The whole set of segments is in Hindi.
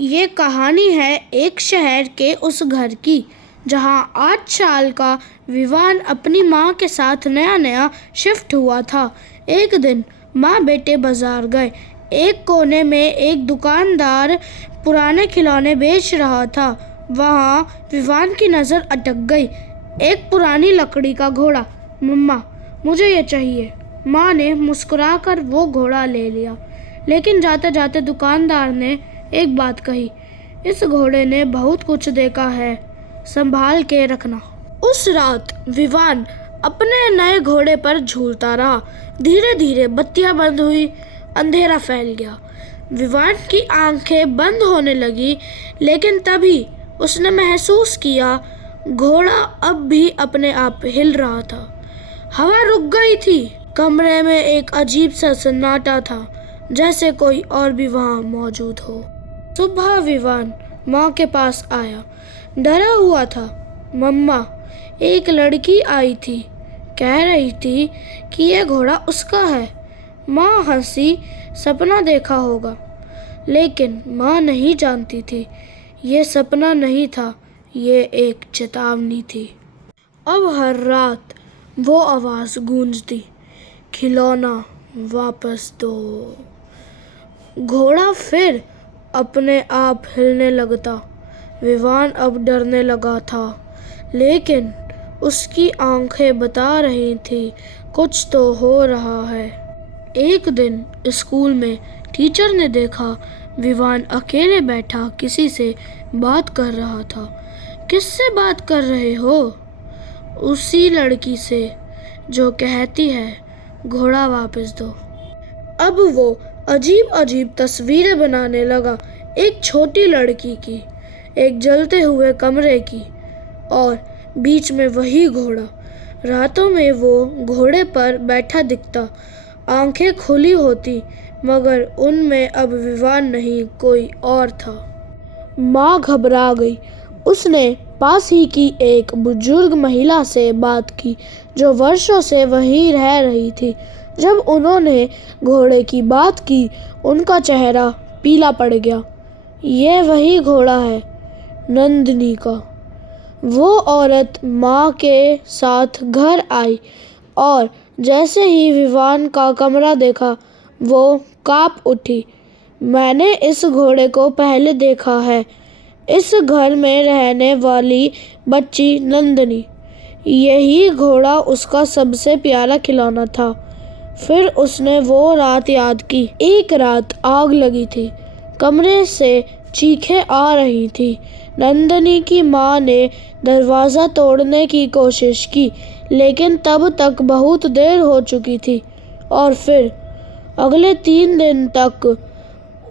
ये कहानी है एक शहर के उस घर की जहाँ 8 साल का विवान अपनी माँ के साथ नया नया शिफ्ट हुआ था। एक दिन माँ बेटे बाजार गए। एक कोने में एक दुकानदार पुराने खिलौने बेच रहा था। वहाँ विवान की नज़र अटक गई। एक पुरानी लकड़ी का घोड़ा। मम्मा, मुझे ये चाहिए। माँ ने मुस्कुराकर वो घोड़ा ले लिया, लेकिन जाते जाते दुकानदार ने एक बात कही, इस घोड़े ने बहुत कुछ देखा है, संभाल के रखना। उस रात विवान अपने नए घोड़े पर झूलता रहा। धीरे धीरे बत्तियां बंद हुई, अंधेरा फैल गया। विवान की आंखें बंद होने लगी, लेकिन तभी उसने महसूस किया घोड़ा अब भी अपने आप हिल रहा था। हवा रुक गई थी। कमरे में एक अजीब सा सन्नाटा था, जैसे कोई और भी वहां मौजूद हो। सुबह विवान माँ के पास आया, डरा हुआ था। मम्मा, एक लड़की आई थी, कह रही थी कि यह घोड़ा उसका है। माँ हंसी, सपना देखा होगा। लेकिन माँ नहीं जानती थी, ये सपना नहीं था, ये एक चेतावनी थी। अब हर रात वो आवाज़ गूंजती, खिलौना वापस दो। घोड़ा फिर अपने आप हिलने लगता। विवान अब डरने लगा था, लेकिन उसकी आंखें बता रही थी कुछ तो हो रहा है। एक दिन स्कूल में टीचर ने देखा विवान अकेले बैठा किसी से बात कर रहा था। किससे बात कर रहे हो? उसी लड़की से जो कहती है घोड़ा वापस दो। अब वो अजीब अजीब तस्वीरें बनाने लगा। एक छोटी लड़की की, एक जलते हुए कमरे की, और बीच में वही घोड़ा। रातों में वो घोड़े पर बैठा दिखता, आंखें खुली होती, मगर उनमें अब विवान नहीं, कोई और था। माँ घबरा गई। उसने पास ही की एक बुजुर्ग महिला से बात की, जो वर्षों से वहीं रह रही थी। जब उन्होंने घोड़े की बात की, उनका चेहरा पीला पड़ गया। ये वही घोड़ा है, नंदिनी का। वो औरत माँ के साथ घर आई, और जैसे ही विवान का कमरा देखा, वो काँप उठी। मैंने इस घोड़े को पहले देखा है, इस घर में रहने वाली बच्ची नंदिनी। यही घोड़ा उसका सबसे प्यारा खिलौना था। फिर उसने वो रात याद की। एक रात आग लगी थी, कमरे से चीखें आ रही थी। नंदिनी की माँ ने दरवाज़ा तोड़ने की कोशिश की, लेकिन तब तक बहुत देर हो चुकी थी। और फिर अगले 3 दिन तक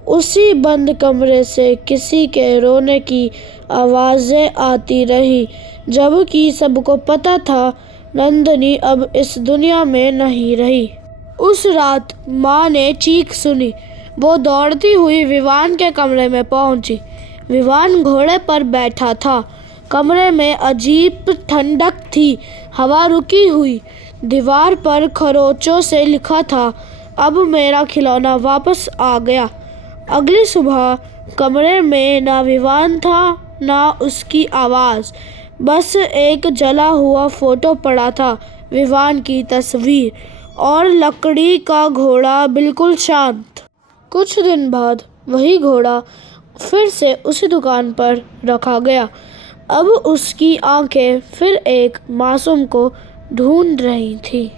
उसी बंद कमरे से किसी के रोने की आवाज़ें आती रही, जबकि सबको पता था नंदिनी अब इस दुनिया में नहीं रही। उस रात माँ ने चीख सुनी। वो दौड़ती हुई विवान के कमरे में पहुंची। विवान घोड़े पर बैठा था। कमरे में अजीब ठंडक थी, हवा रुकी हुई। दीवार पर खरोंचों से लिखा था, अब मेरा खिलौना वापस आ गया। अगली सुबह कमरे में ना विवान था, ना उसकी आवाज़, बस एक जला हुआ फोटो पड़ा था, विवान की तस्वीर, और लकड़ी का घोड़ा बिल्कुल शांत। कुछ दिन बाद वही घोड़ा फिर से उसी दुकान पर रखा गया। अब उसकी आंखें फिर एक मासूम को ढूंढ रही थी।